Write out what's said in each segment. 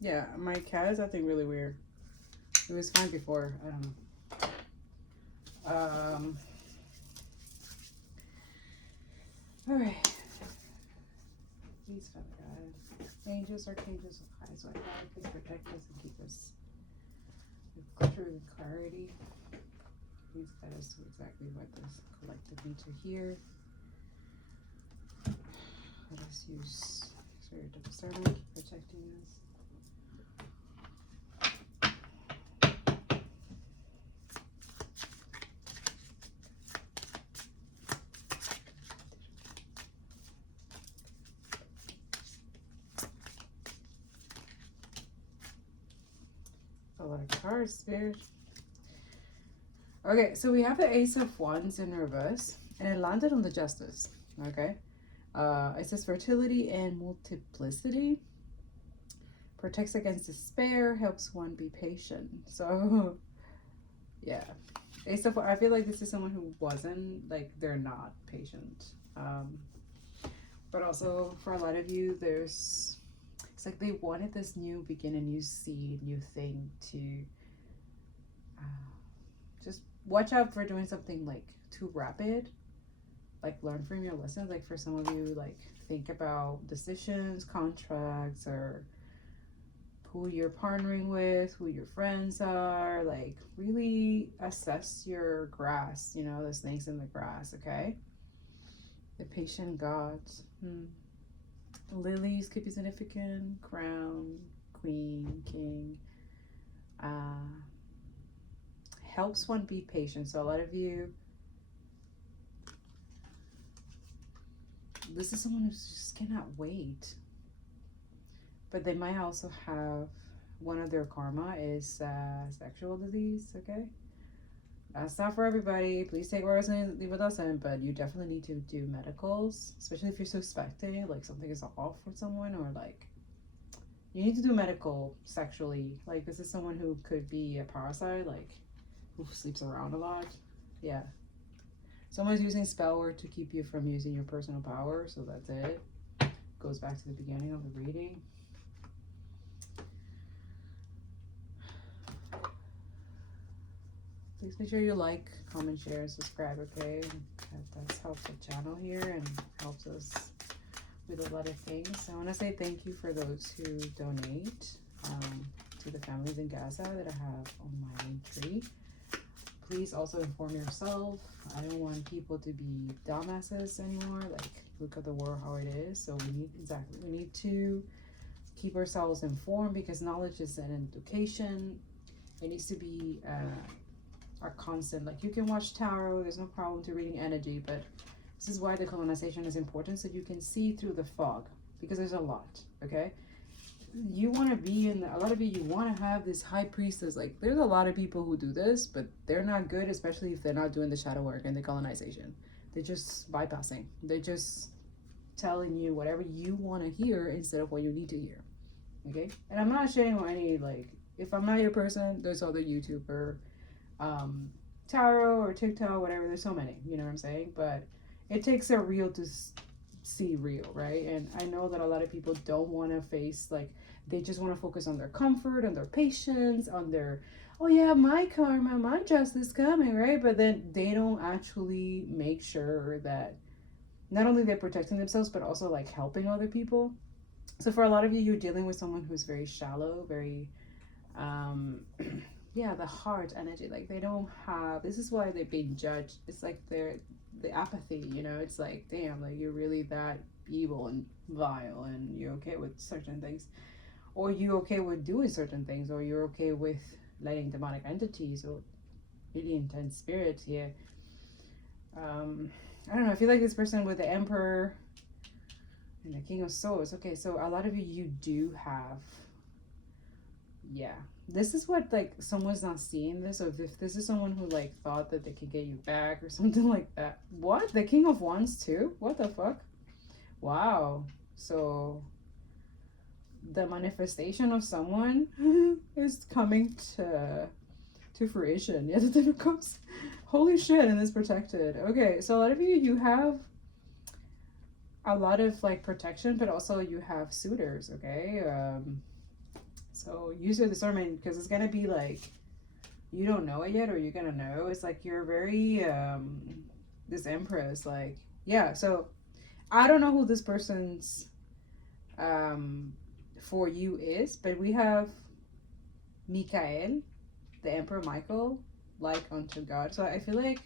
Yeah, my cat is acting really weird. It was fine before. I don't know. All right. Please, Father God, angels, archangels, of high, so I please protect us and keep us with truth and clarity. Please guide us to exactly what this collective need to hear. Let us use spirit of discernment, keep protecting us. A lot of cards, Spirit. Okay, so we have the Ace of Wands in reverse, and it landed on the Justice. Okay, it says fertility and multiplicity, protects against despair, helps one be patient. So, yeah, Ace of. I feel like this is someone who wasn't like they're not patient. But also for a lot of you, it's like they wanted this new beginning, new seed, new thing to just watch out for doing something like too rapid. Like learn from your lessons. Like for some of you, like think about decisions, contracts, or who you're partnering with, who your friends are. Like really assess your grass, you know, the snakes in the grass, okay? The patient gods. Lilies could be significant. Crown, queen, king. Helps one be patient. So a lot of you, this is someone who just cannot wait. But they might also have one of their karma is sexual disease, okay? That's not for everybody. Please take words and leave with us in, but you definitely need to do medicals, especially if you're suspecting like something is off with someone, or like you need to do medical sexually. Like this is someone who could be a parasite, like who sleeps around a lot. Yeah. Someone's using spell work to keep you from using your personal power, so that's it. Goes back to the beginning of the reading. Please make sure you like, comment, share, and subscribe, okay? That does help the channel here and helps us with a lot of things. I want to say thank you for those who donate to the families in Gaza that I have on my tree. Please also inform yourself. I don't want people to be dumbasses anymore. Like, look at the world how it is. So we need to keep ourselves informed, because knowledge is an education. It needs to be are constant. Like you can watch tarot, there's no problem to reading energy, but this is why the colonization is important, so you can see through the fog, because there's a lot. Okay, you want to be in a lot of you want to have this high priestess. Like there's a lot of people who do this, but they're not good, especially if they're not doing the shadow work and the colonization. They're just bypassing, they're just telling you whatever you want to hear instead of what you need to hear. Okay, and I'm not sharing any, like, if I'm not your person, there's other YouTuber tarot or TikTok, whatever. There's so many, you know what I'm saying? But it takes a real to see real, right? And I know that a lot of people don't want to face, like, they just want to focus on their comfort, on their patience, on their, oh yeah, my karma, my justice coming, right? But then they don't actually make sure that not only they're protecting themselves, but also like helping other people. So for a lot of you, you're dealing with someone who's very shallow, very yeah, the heart energy. Like they don't have, this is why they've been judged. It's like the apathy, you know. It's like, damn, like you're really that evil and vile, and you're okay with certain things, or you're okay with doing certain things, or you're okay with letting demonic entities or really intense spirits here. I don't know, I feel like this person with the Emperor and the King of Swords. Okay, so a lot of you do have, yeah, this is what, like, someone's not seeing this. So if this is someone who like thought that they could get you back or something like that. What? The King of Wands too? What the fuck? Wow. So the manifestation of someone is coming to fruition. Yeah, the Ten of Cups. Holy shit, and it's protected. Okay, so a lot of you have a lot of like protection, but also you have suitors, okay? So use your discernment, because it's gonna be like you don't know it yet, or you're gonna know. It's like you're very this Empress, like, yeah. So I don't know who this person's for you is, but we have Michael, the Emperor Michael, like unto God. So I feel like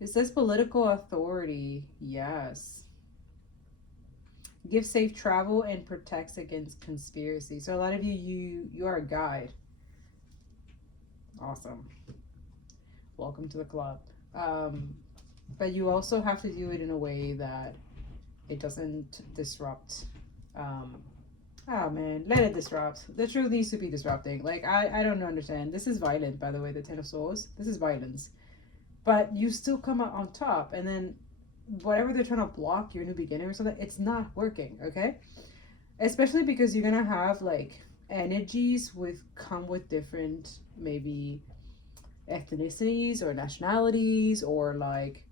it says political authority. Yes. Gives safe travel and protects against conspiracy. So a lot of you are a guide. Awesome. Welcome to the club. But you also have to do it in a way that it doesn't disrupt. Oh man, let it disrupt. The truth needs to be disrupting. Like, I don't understand. This is violent, by the way, the Ten of Swords. This is violence. But you still come out on top, and then whatever they're trying to block your new beginning or something, it's not working, okay? Especially because you're gonna have like energies come with different maybe ethnicities or nationalities, or like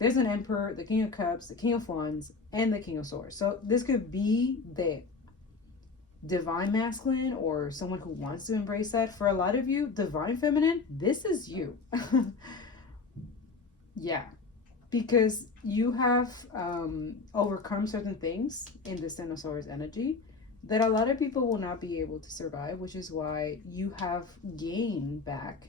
there's an Emperor, the King of Cups, the King of Wands, and the King of Swords. So this could be the divine masculine, or someone who wants to embrace that. For a lot of you, divine feminine, this is you. Yeah, because you have overcome certain things in the Ten of Swords energy that a lot of people will not be able to survive, which is why you have gained back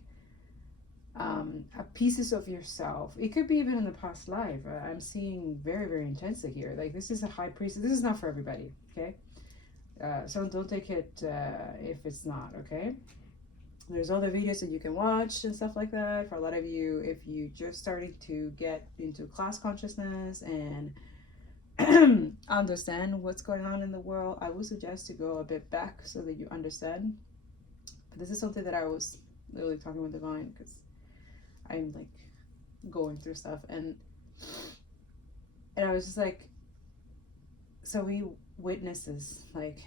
pieces of yourself. It could be even in the past life. I'm seeing very, very intensely here. Like, this is a high priest. This is not for everybody, okay? So don't take it if it's not, okay? There's other videos that you can watch and stuff like that. For a lot of you, if you just starting to get into class consciousness and understand what's going on in the world, I would suggest to go a bit back so that you understand. But this is something that I was literally talking with Divine, because I'm like going through stuff, and I was just like, so we witnesses like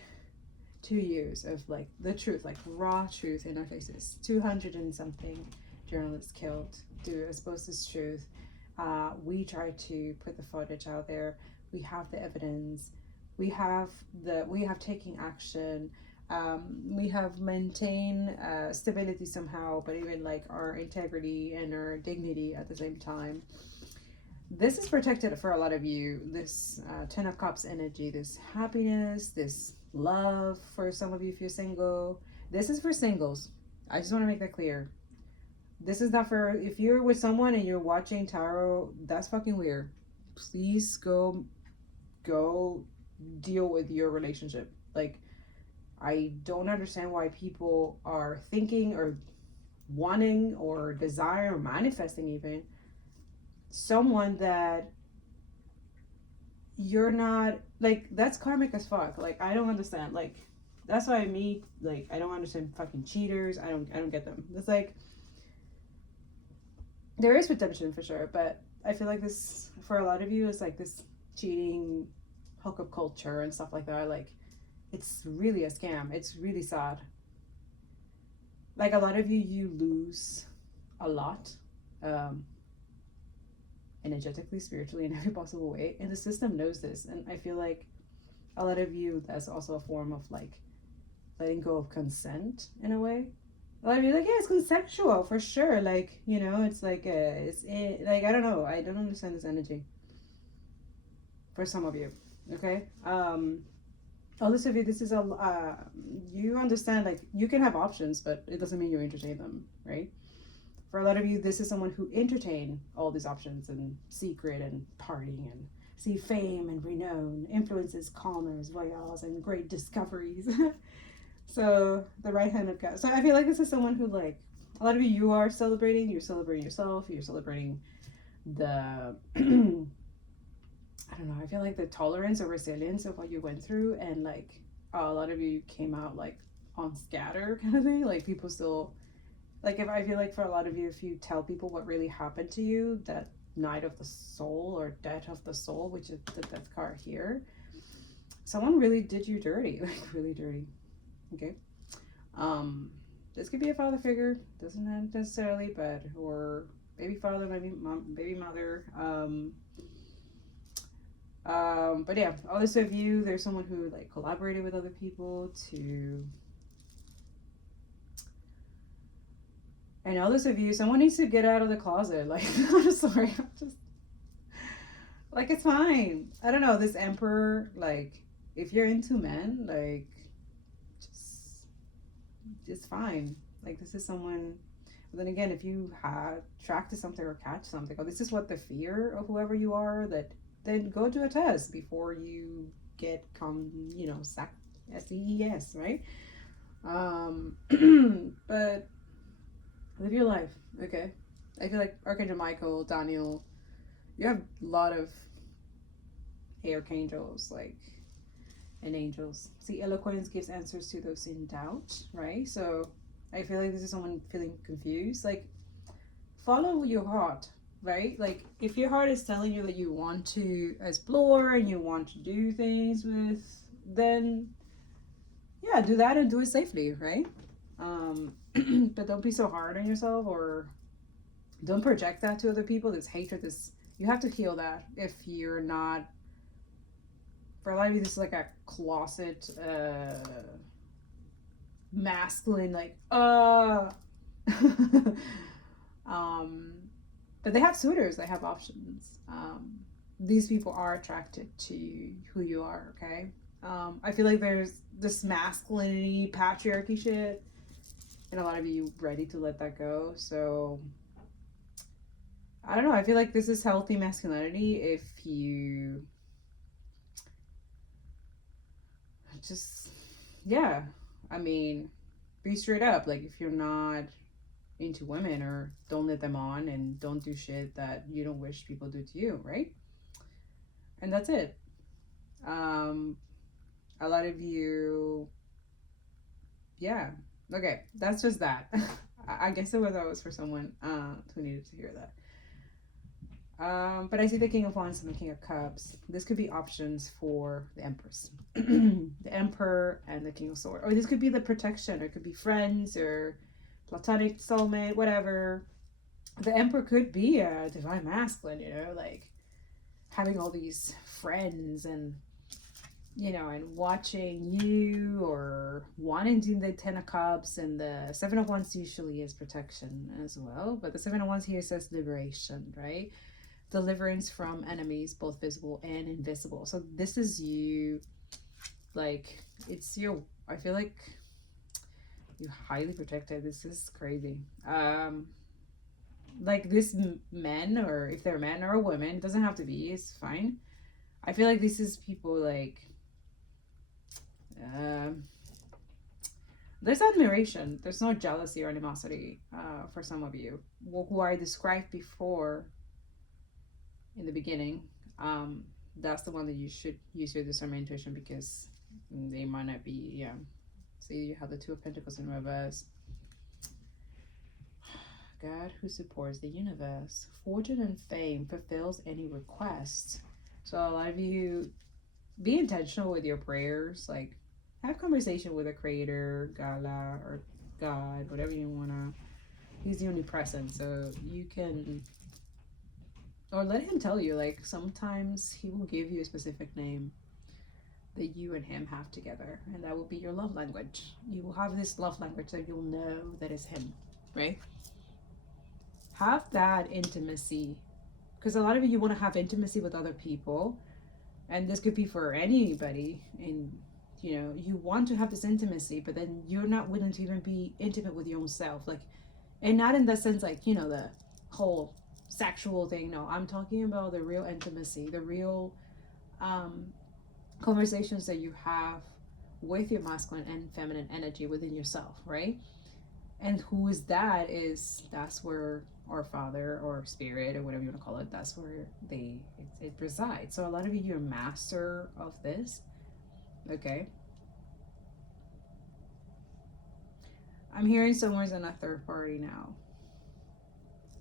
2 years of like the truth, like raw truth in our faces. 200 and something journalists killed to expose this truth. We try to put the footage out there. We have the evidence. We have taken action. We have maintained stability somehow, but even like our integrity and our dignity at the same time. This is protected for a lot of you. This Ten of Cups energy, this happiness, this love for some of you if you're single. This is for singles. I just want to make that clear. This is not for, if you're with someone and you're watching tarot, that's fucking weird. Please go deal with your relationship. Like, I don't understand why people are thinking or wanting or desire or manifesting even someone that you're not, like, that's karmic as fuck. Like, I don't understand. Like, that's why I don't understand fucking cheaters. I don't get them. It's like, there is redemption for sure, but I feel like this, for a lot of you, is like this cheating hookup culture and stuff like that. Like, it's really a scam. It's really sad. Like, a lot of you lose a lot, energetically, spiritually, in every possible way, and the system knows this. And I feel like a lot of you, that's also a form of like letting go of consent in a way. A lot of you are like, yeah, it's consensual for sure. Like, you know, it's like like, I don't know, I don't understand this energy for some of you. Okay, others of you, this is you understand, like, you can have options, but it doesn't mean you entertain them, right? For a lot of you, this is someone who entertain all these options and secret and partying and see fame and renown, influences, commerce, voyage, and great discoveries. So the right hand of God. So I feel like this is someone who, like, a lot of you are celebrating. You're celebrating yourself. You're celebrating the, I don't know, I feel like the tolerance or resilience of what you went through. And like, a lot of you came out like on scatter kind of thing. Like, people still, like, if I feel like for a lot of you, if you tell people what really happened to you, that Night of the Soul or Death of the Soul, which is the death card here, someone really did you dirty, like really dirty. Okay. This could be a father figure, doesn't necessarily, but, or baby father, maybe mom, baby mother. But yeah, others of you, there's someone who like collaborated with other people to, and others of you, someone needs to get out of the closet. Like, I'm sorry, I'm just like, it's fine. I don't know, this emperor, like, if you're into men, like, just, it's fine. Like, this is someone. But then again, if you have attracted something or catch something, or this is what the fear of whoever you are, that then go do a test before you get SES, right? But live your life, okay? I feel like Archangel Michael, Daniel, you have a lot of archangels, like, and angels. See, eloquence gives answers to those in doubt, right? So I feel like this is someone feeling confused. Like, follow your heart, right? Like, if your heart is telling you that you want to explore and you want to do things with, then yeah, do that and do it safely, right? But don't be so hard on yourself, or don't project that to other people. This hatred, this, you have to heal that. If you're not, for a lot of you, this is like a closet masculine, like but they have suitors, they have options. These people are attracted to who you are, okay? I feel like there's this masculinity, patriarchy shit, and a lot of you ready to let that go. So I don't know, I feel like this is healthy masculinity if you just, yeah, I mean, be straight up. Like, if you're not into women, or don't let them on, and don't do shit that you don't wish people do to you, right? And that's it. A lot of you, yeah, okay, that's just that. I guess that was for someone who needed to hear that. But I see the King of Wands and the King of Cups. This could be options for the Empress. The Emperor and the King of Swords. Or this could be the protection, or it could be friends, or platonic soulmate, whatever. The Emperor could be a divine masculine, like having all these friends, and and watching you, or wanting to the 10 of Cups, and the 7 of Wands usually is protection as well. But the 7 of Wands here says liberation, right? Deliverance from enemies, both visible and invisible. So this is you, like, it's your, I feel like you're highly protected. This is crazy. Like, this men, or if they're men or a woman, it doesn't have to be, it's fine. I feel like this is people, like, there's admiration, there's no jealousy or animosity for some of you who I described before in the beginning. That's the one that you should use your discernment intuition, because they might not be, yeah. See, you have the 2 of Pentacles in reverse. God who supports the universe. Fortune and fame fulfills any request. So a lot of you, be intentional with your prayers. Like, have conversation with a creator, Gala, or God, whatever you want to. He's the omnipresent, so you can, or let him tell you, like, sometimes he will give you a specific name that you and him have together, and that will be your love language. You will have this love language that you'll know that is him, right? Have that intimacy, because a lot of you want to have intimacy with other people, and this could be for anybody, and you want to have this intimacy, but then you're not willing to even be intimate with your own self, like, and not in that sense, like, the whole sexual thing. No, I'm talking about the real intimacy, the real conversations that you have with your masculine and feminine energy within yourself, right? And who is that? That's where our father, or spirit, or whatever you want to call it, that's where it resides. So a lot of you, you're a master of this, okay? I'm hearing someone's in a third party now.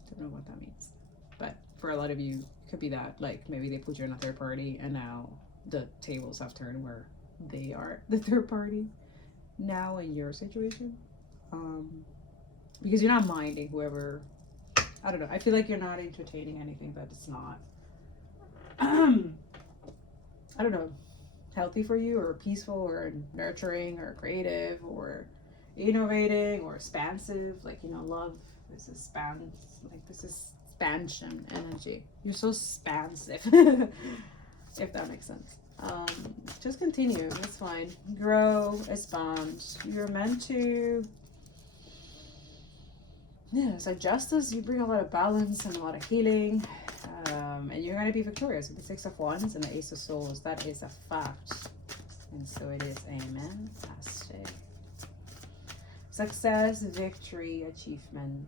Don't know what that means, but for a lot of you, it could be that, like, maybe they put you in a third party, and now the tables have turned where they are the third party now in your situation, because you're not minding whoever, I don't know, I feel like you're not entertaining anything that it's not I don't know, healthy for you, or peaceful, or nurturing, or creative, or innovating, or expansive. Like, you know, love is this is expansion energy. You're so expansive, if that makes sense. Just continue. It's fine. Grow, expand. You're meant to. Yeah, so justice, you bring a lot of balance and a lot of healing. And you're going to be victorious with the Six of Wands and the Ace of Swords. That is a fact. And so it is. Amen. Ashe. Success, victory, achievement.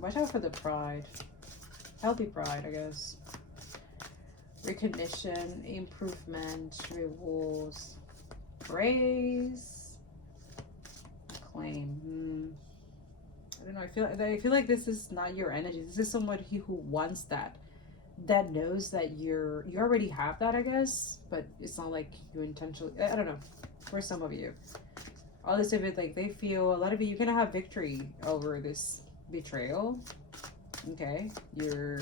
Watch out for the pride. Healthy pride, I guess. Recognition, improvement, rewards, praise, acclaim. I don't know. I feel like this is not your energy. This is somebody who wants that knows that you already have that, I guess, but it's not like you intentionally. I don't know. For some of you, all this of it, like they feel, a lot of you gonna have victory over this betrayal. Okay, your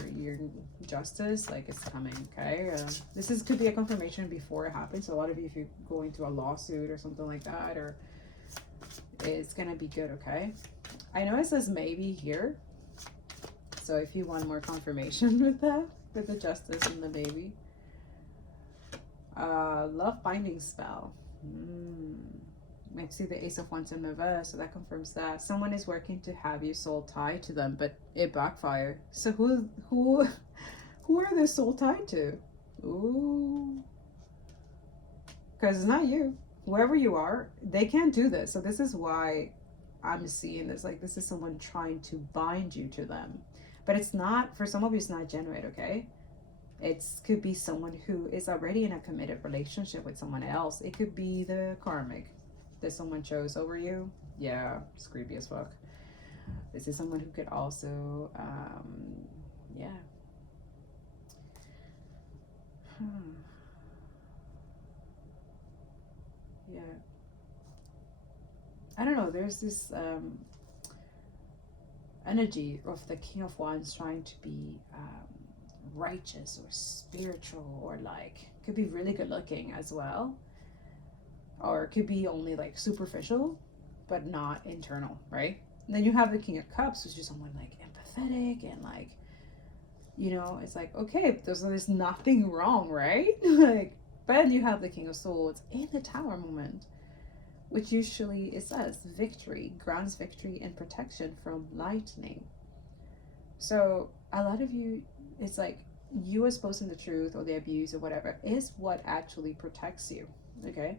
justice, like, it's coming. Okay, this could be a confirmation before it happens. So a lot of you, if you go into a lawsuit or something like that, or it's gonna be good. Okay, I know it says maybe here, so if you want more confirmation with that, with the justice and the baby. Love binding spell. I see the Ace of Wands in reverse, so that confirms that someone is working to have your soul tied to them, but it backfired. So who are their soul tied to? Ooh, because it's not you. Whoever you are, they can't do this. So this is why I'm seeing this. Like, this is someone trying to bind you to them, but it's not. For some of you, it's not genuine. Okay. It could be someone who is already in a committed relationship with someone else. It could be the karmic that someone chose over you. Yeah, it's creepy as fuck. This is someone who could also, yeah. Yeah. I don't know, there's this energy of the King of Wands trying to be righteous or spiritual, or like, could be really good looking as well. Or it could be only like superficial, but not internal, right? And then you have the King of Cups, which is someone like empathetic and like, you know, it's like, okay, there's nothing wrong, right? Like, but then you have the King of Swords in the Tower moment, which usually it says victory, grants victory and protection from lightning. So a lot of you, it's like you exposing the truth or the abuse or whatever is what actually protects you, okay?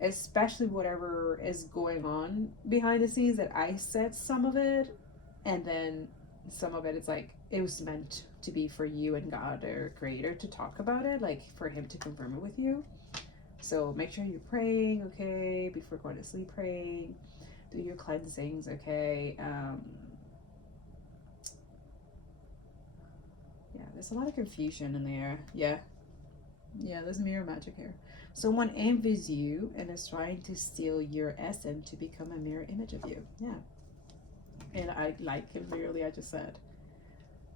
Especially whatever is going on behind the scenes, that I said some of it, and then some of it, it's like it was meant to be for you and God or Creator to talk about it, like for Him to confirm it with you. So make sure you're praying, okay, before going to sleep, praying, do your cleansings, okay. Yeah, there's a lot of confusion in the air. Yeah, there's mirror magic here. Someone envies you and is trying to steal your essence to become a mirror image of you. Yeah. And I like it, really, I just said.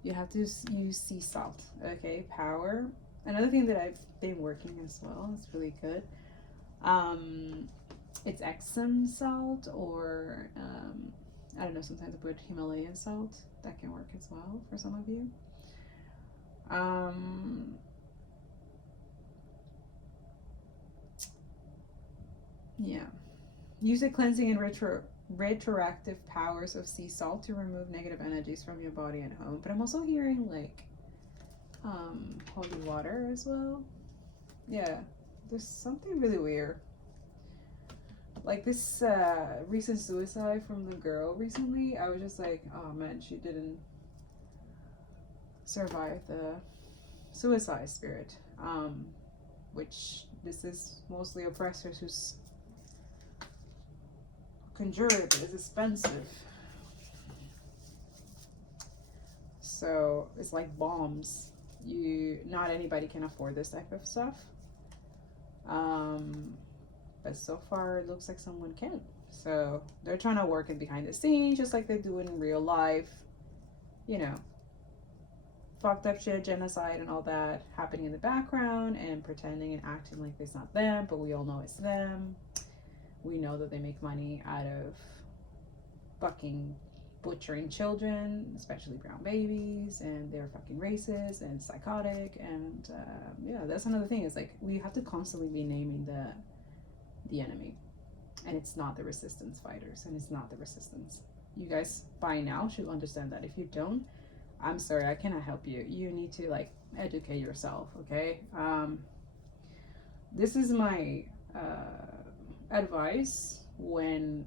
You have to use sea salt, okay? Power. Another thing that I've been working as well, it's really good. It's Epsom salt, or I don't know, sometimes I put Himalayan salt. That can work as well for some of you. Yeah. Use the cleansing and retroactive powers of sea salt to remove negative energies from your body and home. But I'm also hearing like holy water as well. Yeah. There's something really weird. Like this recent suicide from the girl recently, I was just like, oh man, she didn't survive the suicide spirit. Which this is mostly oppressors who's conjured, but it's expensive. So it's like bombs. Not anybody can afford this type of stuff. But so far it looks like someone can. So they're trying to work it behind the scenes, just like they do in real life, you know. fucked up shit, genocide and all that happening in the background, and pretending and acting like it's not them, but we all know it's them. We know that they make money out of fucking butchering children, especially brown babies, and they're fucking racist and psychotic. And yeah, that's another thing. It's like we have to constantly be naming the enemy, and it's not the resistance fighters, and it's not the resistance. You guys by now should understand that. If you don't, I'm sorry, I cannot help you. You need to like educate yourself, okay? This is my advice when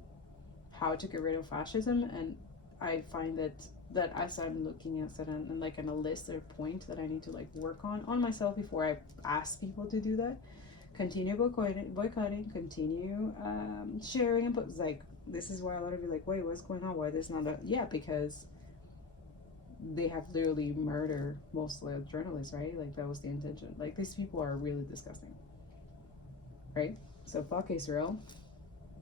how to get rid of fascism, and I find that as I'm looking at certain and like on a list or point that I need to like work on myself before I ask people to do that. Continue boycotting, continue sharing, and put like, this is why a lot of you are like, wait, what's going on? Why there's not a, yeah, because they have literally murdered mostly journalists, right? Like that was the intention. Like these people are really disgusting, right? So fuck Israel,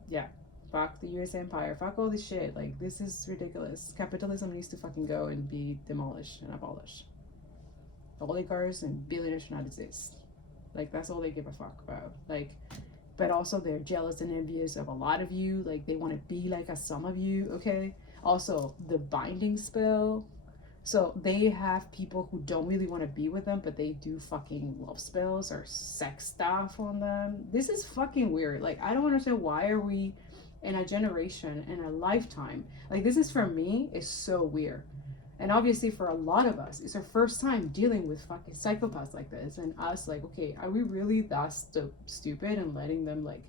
yeah, fuck the US empire, fuck all this shit. Like this is ridiculous. Capitalism needs to fucking go and be demolished and abolished. Oligarchs and billionaires should not exist. Like that's all they give a fuck about. Like, but also they're jealous and envious of a lot of you. Like they want to be like some of you, okay? Also the binding spell. So they have people who don't really want to be with them, but they do fucking love spells or sex stuff on them. This is fucking weird. Like I don't understand, why are we in a generation, in a lifetime, like this is, for me, is so weird. And obviously for a lot of us, it's our first time dealing with fucking psychopaths like this. And us like, okay, are we really that stupid and letting them like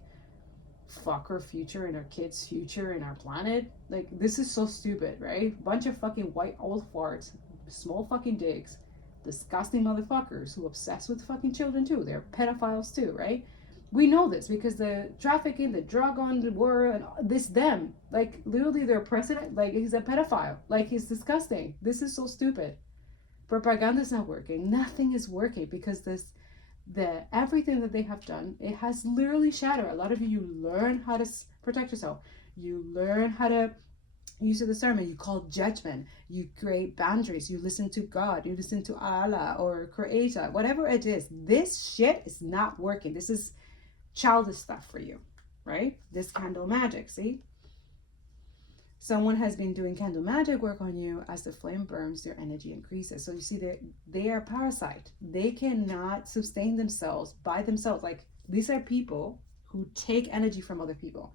fuck our future and our kids' future and our planet? Like this is so stupid, right? Bunch of fucking white old farts, small fucking dicks, disgusting motherfuckers who obsess with fucking children too. They're pedophiles too, right? We know this because the trafficking, the drug on the war, and this them. Like literally their president, like he's a pedophile. Like he's disgusting. This is so stupid. Propaganda's not working. Nothing is working because the everything that they have done, it has literally shattered. A lot of you learn how to protect yourself. You learn how to use the discernment. You call judgment. You create boundaries. You listen to God. You listen to Allah or Creator. Whatever it is, this shit is not working. This is childish stuff for you, right? This candle magic, see? Someone has been doing candle magic work on you. As the flame burns, their energy increases. So you see that they are a parasite. They cannot sustain themselves by themselves. Like these are people who take energy from other people.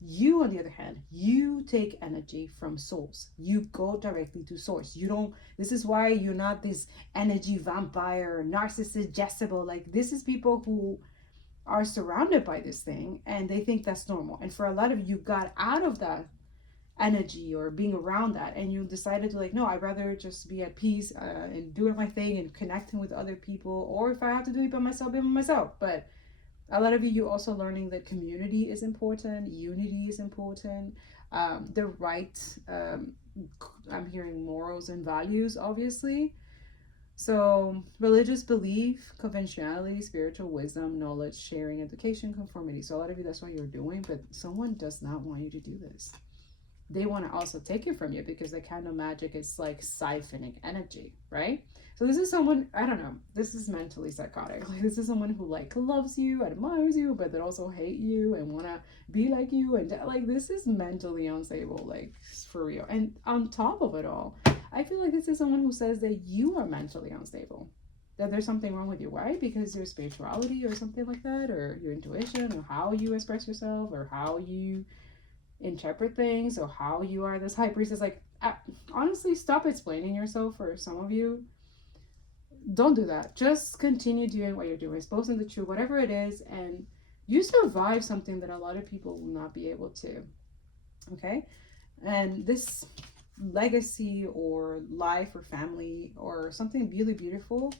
You, on the other hand, you take energy from source. You go directly to source. You don't, this is why you're not this energy vampire, narcissist, Jezebel. Like this is people who are surrounded by this thing and they think that's normal. And for a lot of you got out of that energy or being around that, and you decided to like, no, I'd rather just be at peace and doing my thing and connecting with other people, or if I have to do it by myself, be by myself. But a lot of you also learning that community is important, unity is important, the right, I'm hearing morals and values, obviously. So religious belief, conventionality, spiritual wisdom, knowledge, sharing, education, conformity. So a lot of you, that's what you're doing, but someone does not want you to do this. They want to also take it from you because the candle magic is like siphoning energy, right? So this is someone, I don't know, this is mentally psychotic. Like this is someone who like loves you, admires you, but they also hate you and want to be like you. And like, this is mentally unstable, like for real. And on top of it all, I feel like this is someone who says that you are mentally unstable, that there's something wrong with you. Why? Because your spirituality or something like that, or your intuition, or how you express yourself, or how you interpret things, or how you are this high priestess. Like, honestly, stop explaining yourself. For some of you, don't do that. Just continue doing what you're doing, exposing the truth, whatever it is, and you survive something that a lot of people will not be able to. Okay? And this legacy or life or family or something really beautiful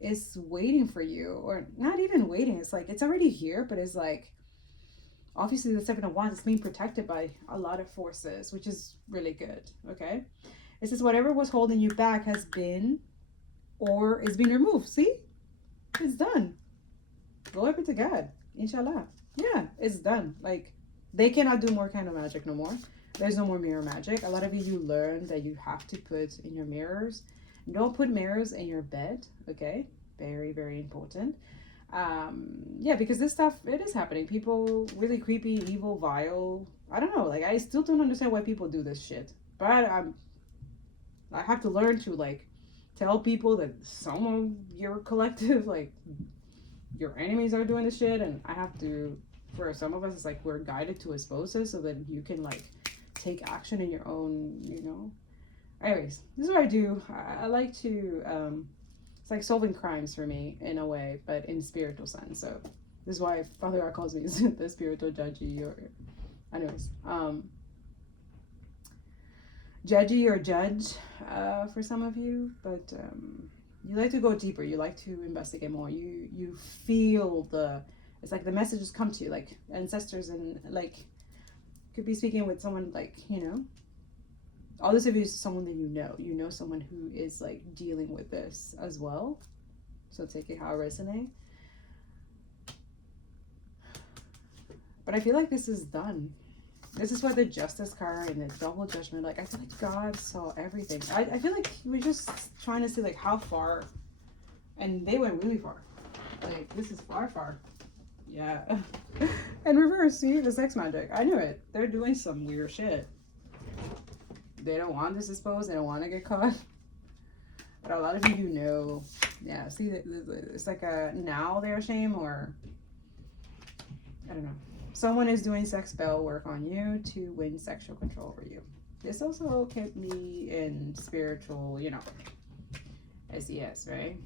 is waiting for you, or not even waiting. It's like, it's already here, but it's like, obviously the Seven of Wands is being protected by a lot of forces, which is really good. Okay, it says whatever was holding you back has been or is being removed. See, it's done. Glory be to God. Inshallah. Yeah, it's done. Like they cannot do more kind of magic no more. There's no more mirror magic. A lot of you learn that you have to put in your mirrors Don't put mirrors in your bed, okay? Very, very important. Yeah, because this stuff, it is happening. People really creepy, evil, vile. I don't know. Like, I still don't understand why people do this shit. But I have to learn to, like, tell people that some of your collective, like, your enemies are doing this shit. And I have to, for some of us, it's like we're guided to expose this so that you can, like, take action in your own, you know. Anyways, this is what I do. I like to, it's like solving crimes for me in a way, but in spiritual sense. So this is why Father God calls me the spiritual judgy, or anyways, judgy or judge for some of you, but you like to go deeper. You like to investigate more. You feel it's like the messages come to you, like ancestors, and like could be speaking with someone, like, you know. All this of you is someone that you know someone who is like dealing with this as well. So take it how it resonates. But I feel like this is done. This is what the justice card and the double judgment, like I feel like God saw everything. I feel like he was just trying to see like how far, and they went really far. Like this is far. Yeah. And reverse, see the sex magic. I knew it. They're doing some weird shit. They don't want this exposed. They don't want to get caught. But a lot of you know. Yeah, see, it's like a now they're ashamed, or I don't know. Someone is doing sex spell work on you to win sexual control over you. This also kept me in spiritual, you know, SES, right?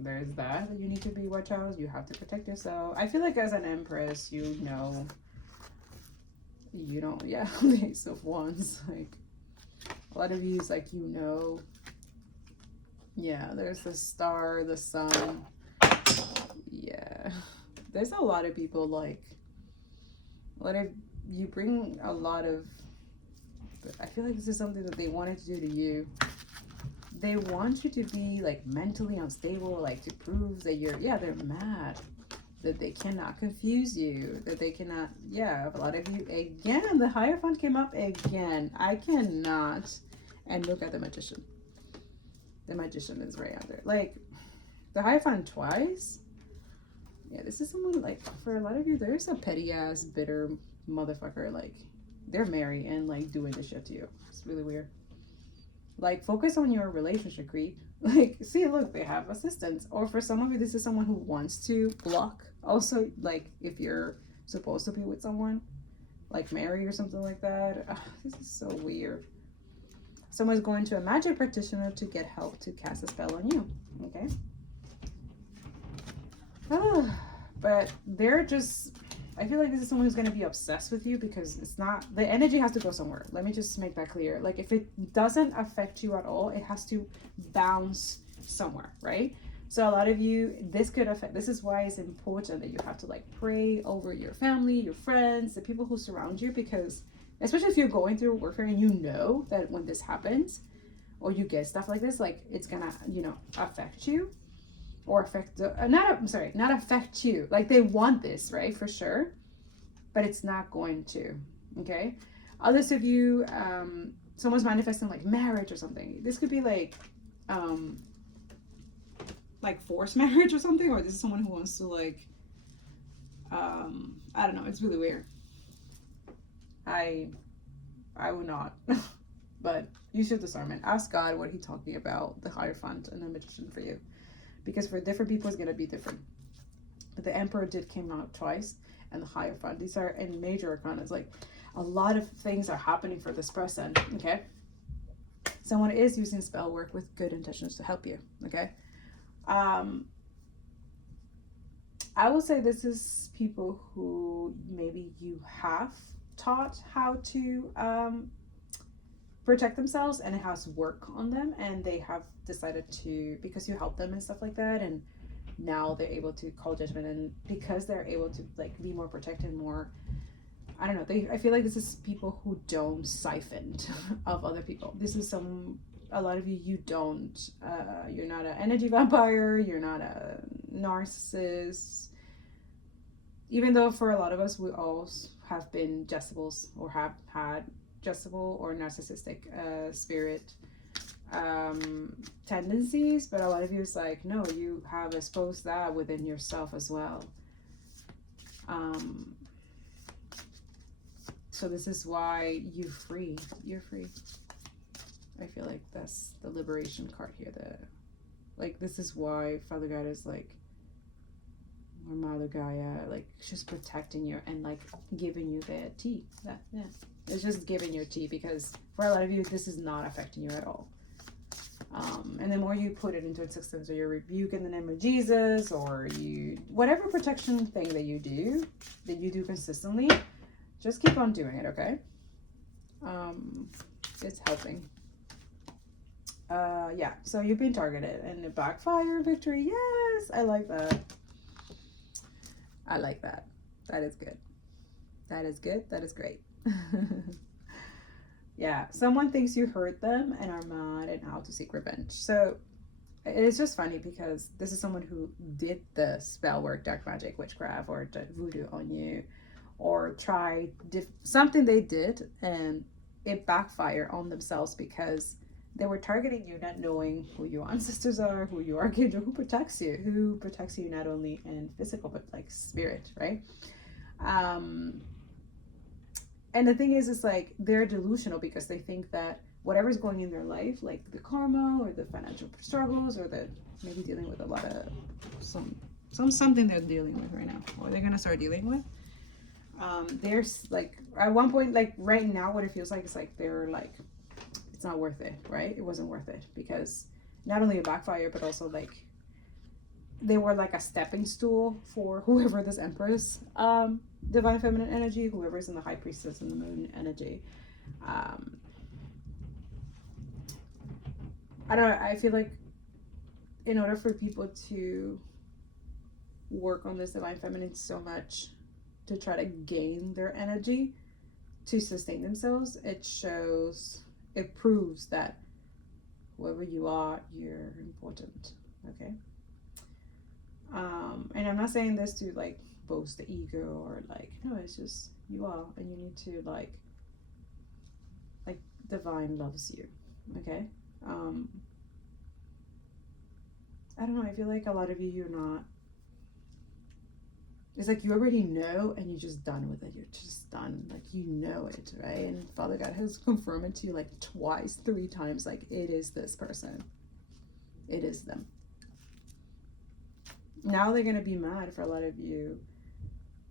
There's that you need to be watch out. You have to protect yourself. I feel like as an empress, you know, you don't, yeah, the Ace of Wands, like, a lot of you is like, you know, yeah, there's the star, the sun. Yeah, there's a lot of people, like, a lot of you bring a lot of, I feel like this is something that they wanted to do to you. They want you to be like mentally unstable, like to prove that you're, yeah, they're mad that they cannot confuse you, that they cannot, yeah, a lot of you, again, the Hierophant came up again. I cannot. And look at the Magician. The Magician is right under. Like, the Hierophant twice. Yeah, this is someone, like, for a lot of you, there's a petty-ass, bitter motherfucker. Like, they're married and, like, doing this shit to you. It's really weird. Like, focus on your relationship, creep. Like, see, look, they have assistants. Or for some of you, this is someone who wants to block. Also, like, if you're supposed to be with someone, like married or something like that. Ugh, this is so weird. Someone's going to a magic practitioner to get help to cast a spell on you. Okay. But they're just, I feel like this is someone who's going to be obsessed with you, because it's not, the energy has to go somewhere. Let me just make that clear. Like, if it doesn't affect you at all, it has to bounce somewhere, right? So a lot of you, this could affect, this is why it's important that you have to like pray over your family, your friends, the people who surround you, because especially if you're going through warfare and you know that when this happens or you get stuff like this, like it's gonna, you know, affect you. Or affect not affect you. Like, they want this, right, for sure, but it's not going to. Okay, others of you, someone's manifesting like marriage or something. This could be like forced marriage or something, or this is someone who wants to like I don't know, it's really weird. I would not. But use your discernment. Ask God what he talked me about the Hierophant and the Magician for you. Because for different people, it's going to be different. But the Emperor did came out twice, and the Hierophant. These are in major arcana. It's like a lot of things are happening for this person, okay? Someone is using spell work with good intentions to help you, okay? I will say this is people who maybe you have taught how to protect themselves, and it has work on them, and they have decided to, because you help them and stuff like that, and now they're able to call judgment, and because they're able to like be more protected, more, I don't know, I feel like this is people who don't siphon of other people. This is a lot of you don't, you're not an energy vampire, you're not a narcissist, even though for a lot of us we all have been Jezebels, or have had Jezebel or narcissistic spirit tendencies, but a lot of you is like, no, you have exposed that within yourself as well. So this is why you're free. I feel like that's the liberation card here. Like, this is why Father God is like, or Mother Gaia, like, she's protecting you and like giving you the tea. Yeah, it's just giving you tea, because for a lot of you, this is not affecting you at all. And the more you put it into existence, or you rebuke in the name of Jesus, or you, whatever protection thing that you do consistently, just keep on doing it, okay? It's helping. Yeah, so you've been targeted, and the backfire victory. Yes, I like that. I like that. That is good. That is good. That is great. Yeah, someone thinks you hurt them and are mad and out to seek revenge. So it's just funny, because this is someone who did the spell work, dark magic, witchcraft, or voodoo on you, or tried something they did and it backfired on themselves, because they were targeting you, not knowing who your ancestors are, who your archangel, who protects you not only in physical but like spirit, right? And the thing is, it's like they're delusional, because they think that whatever's going in their life, like the karma or the financial struggles, or the maybe dealing with a lot of something they're dealing with right now, or they're gonna start dealing with. There's like at one point, like right now, what it feels like is like they're like, it's not worth it, right? It wasn't worth it, because not only a backfire, but also like they were like a stepping stool for whoever this Empress, divine feminine energy, whoever's in the high priestess and the moon energy. I don't know, I feel like in order for people to work on this divine feminine so much to try to gain their energy to sustain themselves, it proves that whoever you are, you're important, okay? And I'm not saying this to like boast the ego, or like, no, it's just you are, and you need to like divine loves you, okay? I don't know, I feel like a lot of you're not, it's like you already know, and you're just done with it. You're just done, like, you know it, right? And Father God has confirmed it to you like twice, 3 times, like, it is this person, it is them. Now they're gonna be mad. For a lot of you,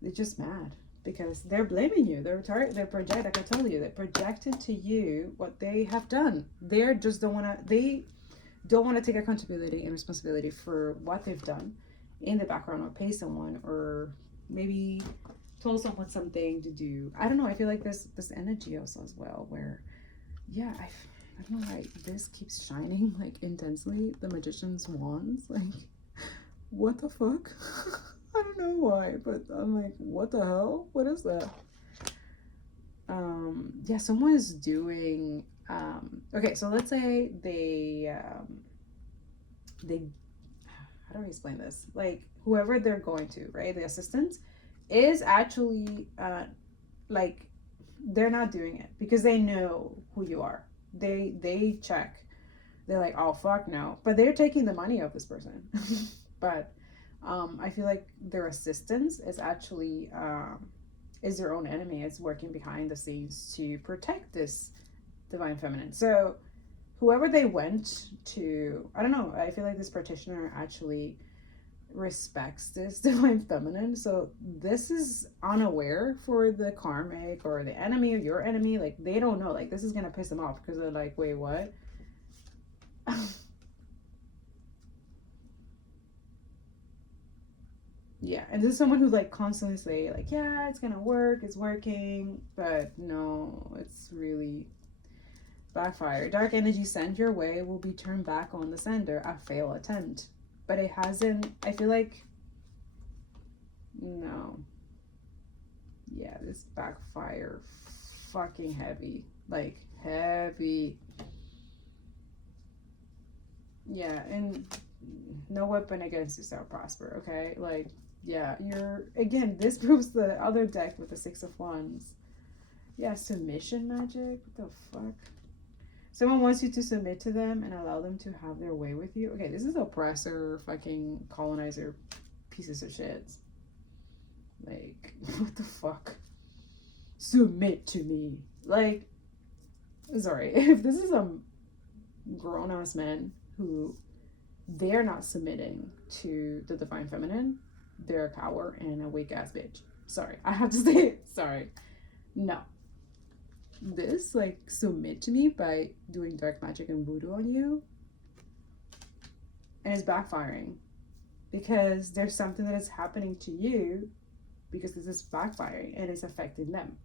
they're just mad because they're blaming you. They're project, like I told you, they projected to you what they have done. They don't want to take accountability and responsibility for what they've done in the background, or pay someone, or maybe told someone something to do. I don't know, I feel like this energy also as well, where yeah, I don't know why this keeps shining like intensely, the magician's wands, like what the fuck? I don't know why, but I'm like, what the hell? What is that? Yeah, someone is doing okay, so let's say they how do I explain this? Like, whoever they're going to, right? The assistant is actually like, they're not doing it because they know who you are. They check. They're like, oh fuck no. But they're taking the money of this person. But I feel like their assistance is actually is their own enemy. It's working behind the scenes to protect this divine feminine. So whoever they went to, I don't know, I feel like this practitioner actually respects this divine feminine. So this is unaware for the karmic or the enemy or your enemy. Like, they don't know. Like, this is gonna piss them off because they're like, wait, what? Yeah, and this is someone who like constantly say like, yeah, it's gonna work, it's working, but no, it's really backfire. Dark energy sent your way will be turned back on the sender, a failed attempt. But it hasn't, I feel like, no. Yeah, this backfire fucking heavy. Like, heavy. Yeah, and no weapon against you shall prosper, okay? Like, yeah, again, this proves the other deck with the 6 of Wands. Yeah, submission magic, what the fuck? Someone wants you to submit to them and allow them to have their way with you. Okay, this is oppressor, fucking colonizer pieces of shit. Like, what the fuck? Submit to me. Like, sorry, if this is a grown-ass man who they're not submitting to the divine feminine, they're a coward and a weak-ass bitch. Sorry, I have to say it. Sorry. No. This, like, submit to me by doing dark magic and voodoo on you, and it's backfiring because there's something that is happening to you because this is backfiring and it's affecting them.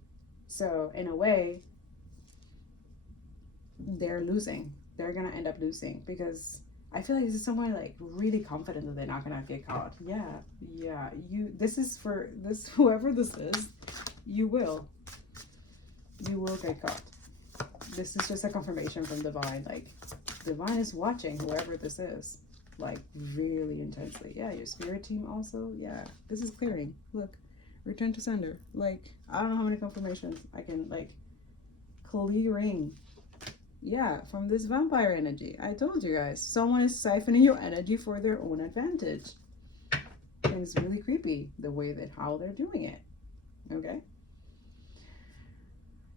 So in a way, they're losing. They're gonna end up losing because I feel like this is someone like really confident that they're not gonna get caught. Yeah. This is for this, whoever this is, you will get caught. This is just a confirmation from divine. Like, divine is watching whoever this is, like, really intensely. Yeah, your spirit team also. Yeah, this is clearing. Look, return to sender. Like, I don't know how many confirmations I can, like, clearing. Yeah, from this vampire energy. I told you guys, someone is siphoning your energy for their own advantage. And it's really creepy the way that how they're doing it. Okay.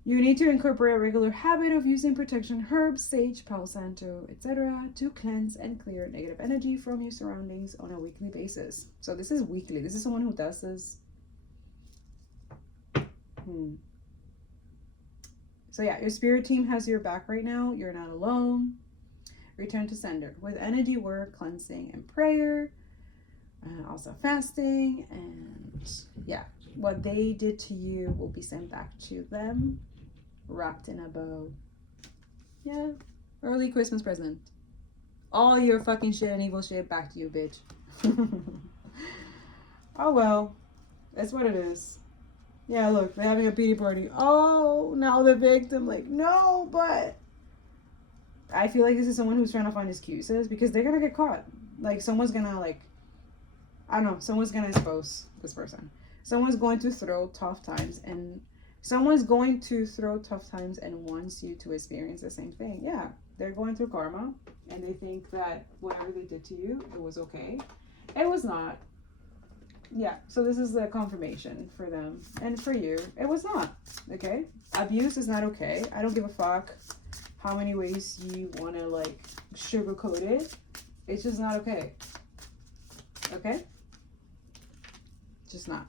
You need to incorporate a regular habit of using protection herbs, sage, palo santo, etc. to cleanse and clear negative energy from your surroundings on a weekly basis. So this is weekly. This is someone who does this. So yeah, your spirit team has your back right now. You're not alone. Return to sender with energy work, cleansing, and prayer. Also fasting. And yeah, what they did to you will be sent back to them, wrapped in a bow. Yeah, early Christmas present. All your fucking shit and evil shit back to you, bitch. Oh well, that's what it is. Yeah, look, they're having a pity party. Oh, now the victim, like, no, but I feel like this is someone who's trying to find excuses because they're gonna get caught. Like, someone's gonna, like, I don't know, someone's gonna expose this person. Someone's going to throw tough times, and someone's going to throw tough times and wants you to experience the same thing. Yeah, they're going through karma, and they think that whatever they did to you, it was okay. It was not. Yeah, so this is the confirmation for them and for you. It was not, okay? Abuse is not okay. I don't give a fuck how many ways you want to, like, sugarcoat it. It's just not okay. Okay? Just not.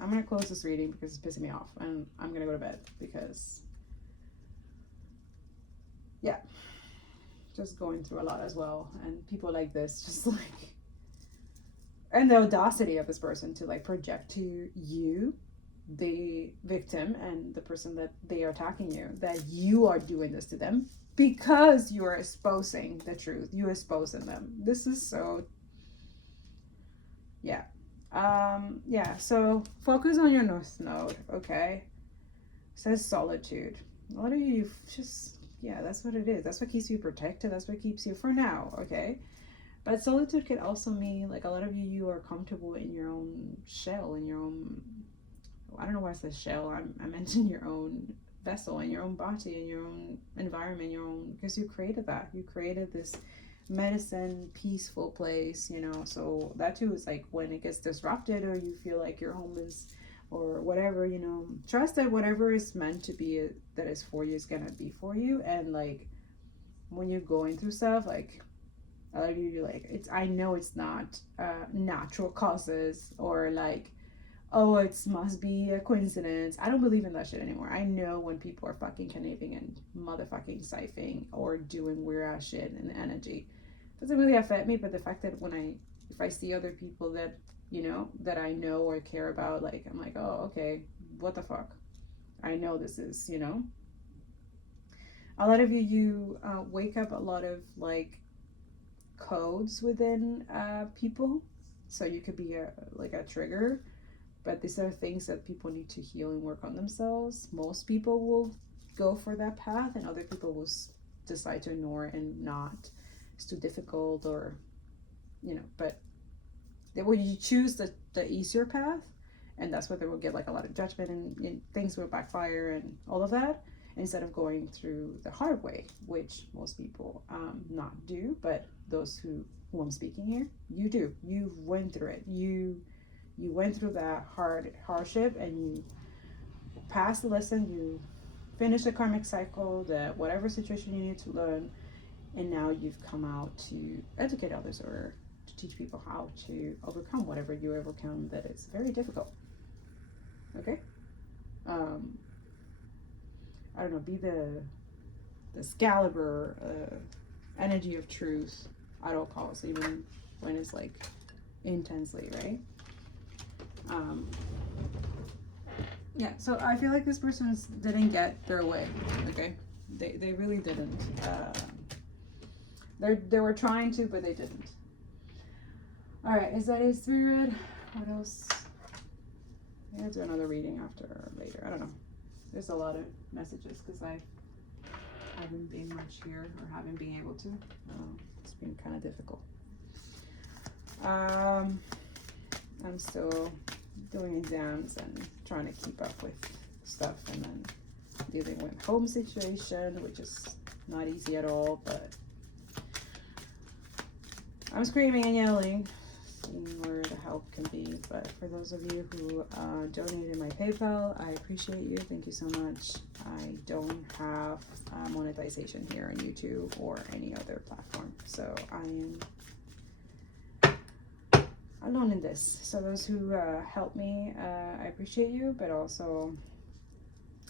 I'm going to close this reading because it's pissing me off. And I'm going to go to bed because, yeah, just going through a lot as well. And people like this just, like, and the audacity of this person to, like, project to you, the victim and the person that they are attacking you, that you are doing this to them because you are exposing the truth. You're exposing them. This is so, yeah. Yeah, so focus on your North Node, okay? It says solitude. A lot of you just, yeah, that's what it is. That's what keeps you protected. That's what keeps you, for now, okay? But solitude could also mean, like, a lot of you are comfortable in your own shell, in your own, I don't know why it says shell. I mentioned your own vessel, in your own body, in your own environment, your own, because you created that. You created this medicine, peaceful place, you know. So that too is like when it gets disrupted or you feel like your home is, or whatever, you know, trust that whatever is meant to be, that is for you, is gonna be for you. And like when you're going through stuff, like, a lot of you, like, it's, I know it's not natural causes or like, oh, it must be a coincidence. I don't believe in that shit anymore. I know when people are fucking conniving and motherfucking siphoning or doing weird ass shit in the energy. Doesn't really affect me, but the fact that if I see other people that, you know, that I know or care about, like, I'm like, oh, okay, what the fuck? I know this is, you know. A lot of you wake up a lot of, like, codes within people, so you could be like a trigger, but these are things that people need to heal and work on themselves. Most people will go for that path, and other people will decide to ignore and not. It's too difficult, or, you know, but when you choose the easier path, and that's where they will get like a lot of judgment and things will backfire and all of that. instead of going through the hard way, which most people not do, but those who I'm speaking here, you do. You went through it. You went through that hardship, and you passed the lesson. You finished the karmic cycle, the whatever situation you need to learn, and now you've come out to educate others or to teach people how to overcome whatever you overcome that is very difficult. Okay? I don't know, be the Excalibur energy of truth at all costs, even when it's like intensely, right? Yeah, so I feel like this person didn't get their way, okay? They really didn't. They were trying to, but they didn't. All right, is that his spirit? What else? I'll do another reading later. I don't know. There's a lot of messages because I haven't been much here or haven't been able to. It's been kind of difficult. I'm still doing exams and trying to keep up with stuff, and then dealing with home situation, which is not easy at all, but I'm screaming and yelling, seeing where the help can be. But for those of you who donated my PayPal, I appreciate you. Thank you so much. I don't have monetization here on YouTube or any other platform, so I am alone in this. So those who help me, I appreciate you, but also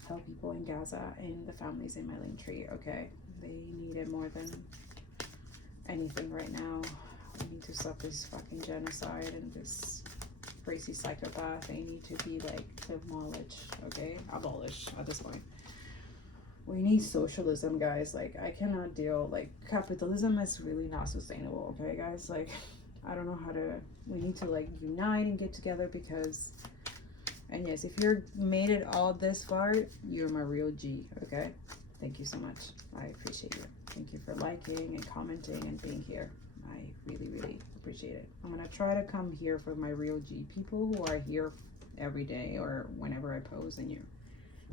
help people in Gaza and the families in my link tree. Okay, they need it more than anything right now. We need to stop this fucking genocide and this crazy psychopath. They need to be like demolished, okay? Abolished at this point. We need socialism, guys. Like, I cannot deal, like, capitalism is really not sustainable, okay, guys? Like, I don't know how to, we need to like unite and get together because, and yes, if you're made it all this far, you're my real G, okay? Thank you so much. I appreciate you. Thank you for liking and commenting and being here. I really, really appreciate it. I'm gonna try to come here for my real G people who are here every day or whenever I post, and you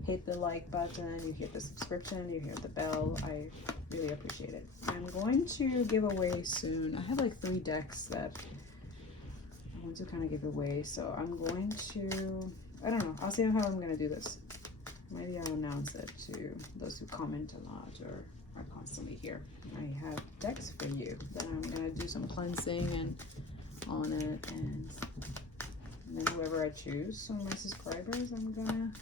hit the like button, you hit the subscription, you hit the bell. I really appreciate it. I'm going to give away soon. I have like 3 decks that I want to kind of give away, so I'm going to, I don't know, I'll see how I'm gonna do this. Maybe I'll announce it to those who comment a lot or are constantly here. I have decks for you. Then I'm gonna do some cleansing and on it, and then whoever I choose, so my subscribers, I'm gonna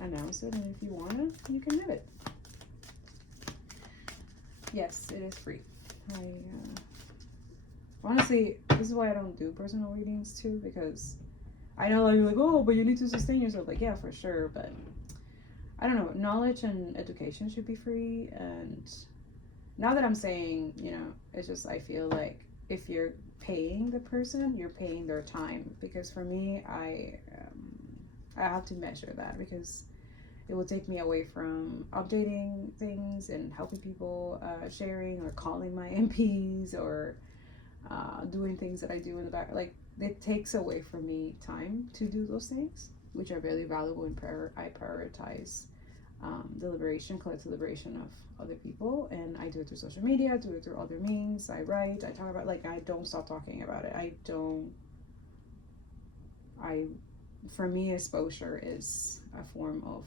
announce it, and if you want it, you can have it. Yes, it is free. Honestly, this is why I don't do personal readings too, because I know like you're like, oh, but you need to sustain yourself. Like, yeah, for sure, but I don't know, knowledge and education should be free. And now that I'm saying, you know, it's just, I feel like if you're paying the person, you're paying their time, because for me, I have to measure that, because it will take me away from updating things and helping people, sharing or calling my MPs or doing things that I do in the back. Like, it takes away from me time to do those things, which are really valuable in prayer. I prioritize the liberation, collective liberation of other people, and I do it through social media, do it through other means. I write, I talk about, like, I don't stop talking about it. For me, exposure is a form of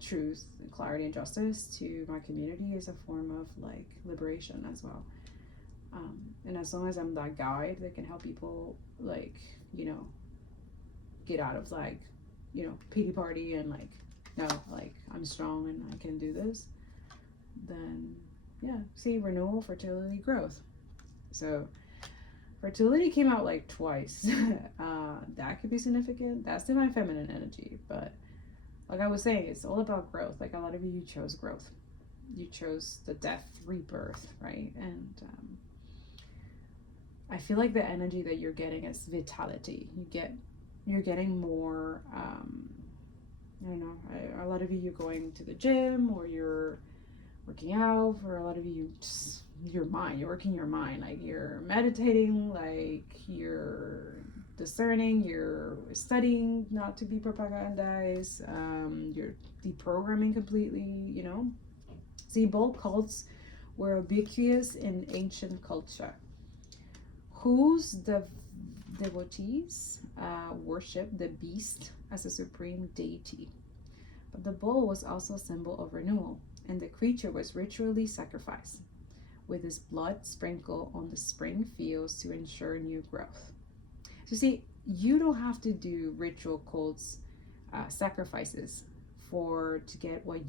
truth, clarity, and justice to my community, is a form of like liberation as well. And as long as I'm that guide that can help people, like, you know, get out of like, you know, pity party and like, no, like, I'm strong and I can do this, then yeah. See, renewal, fertility, growth. So fertility came out like twice. That could be significant. That's divine feminine energy. But like I was saying, it's all about growth. Like, a lot of you chose growth. You chose the death, rebirth, right? And I feel like the energy that you're getting is vitality. You're getting more, I don't know, a lot of you, you're going to the gym or you're working out. For a lot of you, just your mind, you're working your mind, like you're meditating, like you're discerning, you're studying not to be propagandized, you're deprogramming completely, you know. See, both cults were ubiquitous in ancient culture, whose devotees worship the beast as a supreme deity. But the bull was also a symbol of renewal, and the creature was ritually sacrificed, with his blood sprinkled on the spring fields to ensure new growth. So see, you don't have to do ritual cults, sacrifices to get what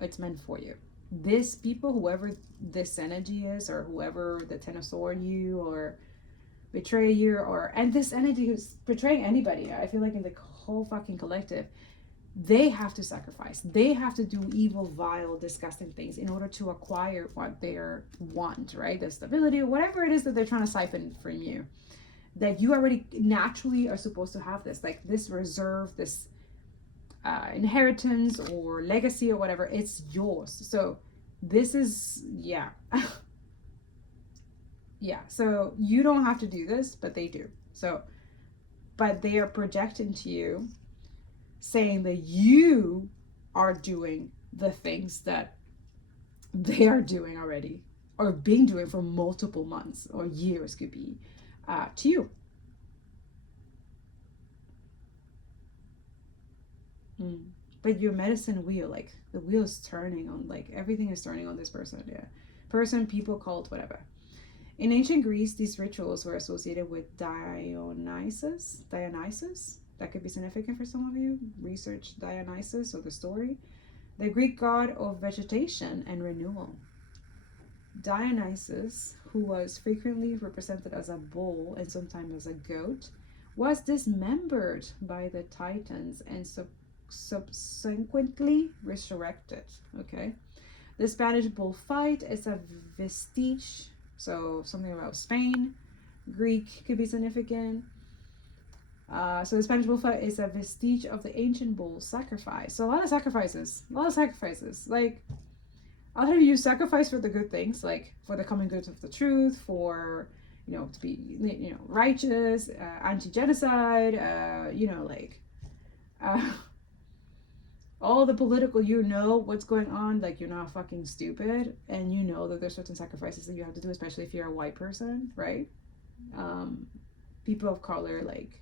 it's meant for you. This people, whoever this energy is, or whoever the Ten of Swords you, or betray you, and this energy who's betraying anybody, I feel like in the whole fucking collective, they have to sacrifice. They have to do evil, vile, disgusting things in order to acquire what they want, right? The stability, or whatever it is that they're trying to siphon from you. That you already naturally are supposed to have this, like this reserve, this inheritance or legacy or whatever, it's yours. So this is, yeah. Yeah, so you don't have to do this, but they do. So, but they are projecting to you, saying that you are doing the things that they are doing already, or been doing for multiple months or years, could be, to you. But your medicine wheel, like the wheel is turning on, like everything is turning on this person. Yeah, person, people, cult, whatever. In ancient Greece, these rituals were associated with Dionysus. That could be significant for some of you. Research Dionysus or the story. The Greek god of vegetation and renewal. Dionysus, who was frequently represented as a bull and sometimes as a goat, was dismembered by the Titans and subsequently resurrected. Okay, the Spanish bullfight is a vestige, so something about Spain. Greek could be significant. So the Spanish bullfight is a vestige of the ancient bull sacrifice. So a lot of sacrifices. Like, a lot of you sacrifice for the good things, like for the common good of the truth, for, you know, to be, you know, righteous, anti-genocide, all the political, you know what's going on, like you're not fucking stupid, and you know that there's certain sacrifices that you have to do, especially if you're a white person, right? People of color, like,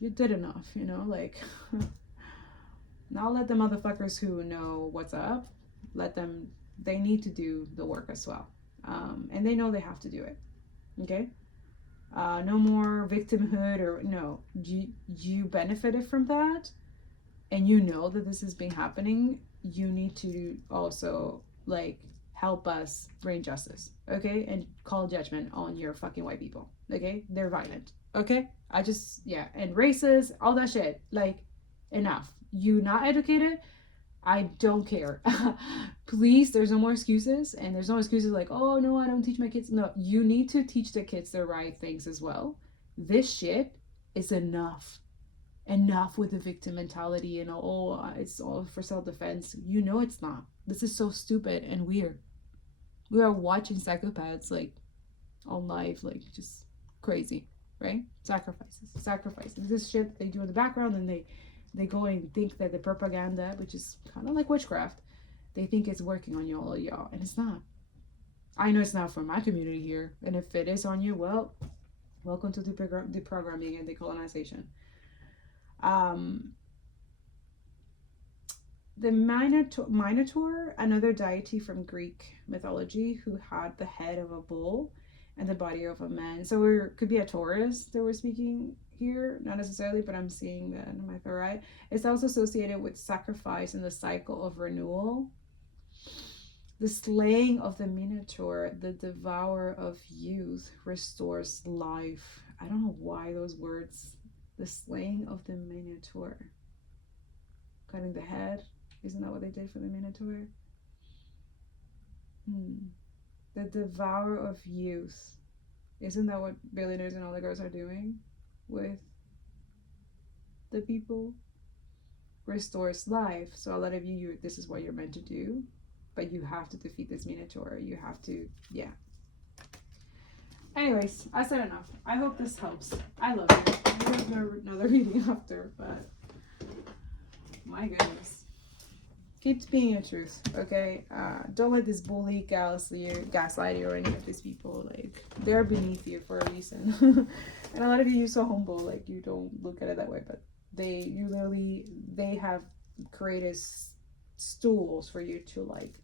you did enough, you know, like, now let the motherfuckers who know what's up, they need to do the work as well. And they know they have to do it, okay? No more victimhood, or no, you benefited from that, and you know that this has been happening. You need to also, like, help us bring justice, okay? And call judgment on your fucking white people, okay? They're violent, okay? And racist, all that shit, like, enough. You not educated, I don't care. Please, there's no more excuses, and there's no excuses like, oh no, I don't teach my kids. No, you need to teach the kids the right things as well. This shit is enough with the victim mentality and it's all for self-defense. You know it's not. This is so stupid and weird. We are watching psychopaths, like, on live, like, just crazy, right? Sacrifices. This shit they do in the background, and they go and think that the propaganda, which is kind of like witchcraft, they think it's working on y'all, and it's not. I know it's not for my community here, and if it is on you, well, welcome to deprogramming and decolonization. The Minotaur, another deity from Greek mythology, who had the head of a bull and the body of a man. So it could be a Taurus that we're speaking here, not necessarily, but I'm seeing that in my third eye. It's also associated with sacrifice and the cycle of renewal. The slaying of the Minotaur, the devourer of youth, restores life. I don't know why those words. The slaying of the Minotaur. Cutting the head. Isn't that what they did for the Minotaur? The devourer of youth. Isn't that what billionaires and oligarchs are doing with the people? Restores life. So a lot of you, this is what you're meant to do, but you have to defeat this Minotaur. You have to, yeah. Anyways, I said enough. I hope this helps. I love you. I'm gonna do another reading after, but my goodness. Keep speaking your truth, okay? Don't let this bully, gaslight you, or any of these people. Like, they're beneath you for a reason. And a lot of you, you're so humble, like, you don't look at it that way, but they have created stools for you to, like,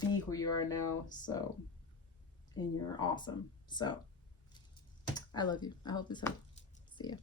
be who you are now. So, and you're awesome. So, I love you. I hope this helps. See ya.